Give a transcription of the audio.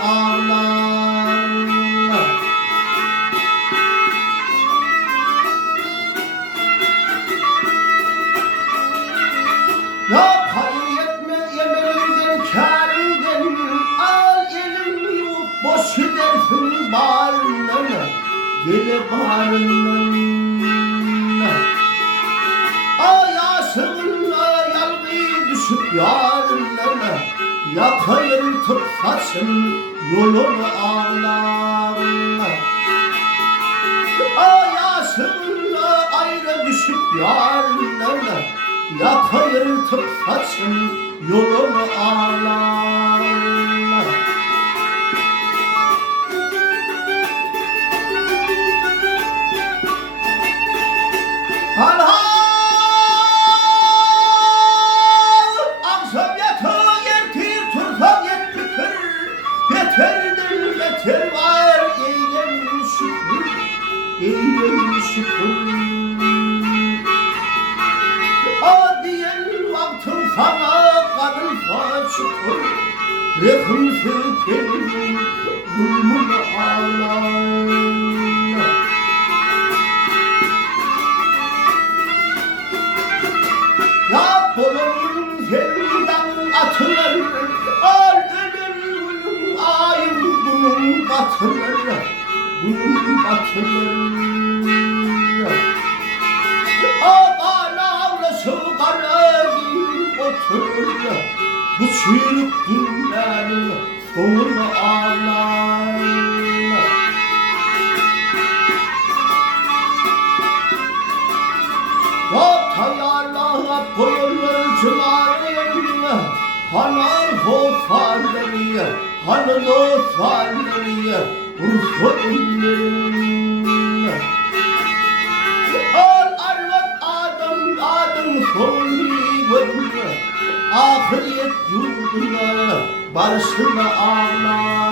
ağlar. Ya hayır yetmez yemeğinden kârinden, al elini yup boş edersin bağrından, gele bağrından. Ay aşığınla yalgıyı düşüp yarınlarına, yakayır tıp saçın yolunu ağlar. Ay aşığınla ayrı düşüp yarınlarına, yakayır tıp saçın yolunu ağlar. Alha akşam yatağı yertir tursam yetmitir, yeterdir yeter var eylem şükür, eylem şükür. Adiyen vaktim sana kalırsa şükür, yakınsı kendin zulmunu ağlar. Ya bolun sevdan atılır, al ölür bunun ayım bunun batılır, bunun batılır. Ağla ağlaşı karagil oturur, bu çürük dünyanın sonunu ağlar. Ya tayarlığa koyulur çımarıyım, hanar hofarları, hanın hofarları, ursunlarım. Al arvat adım sonuyum, ahiriyet yurduna barışına ağlar.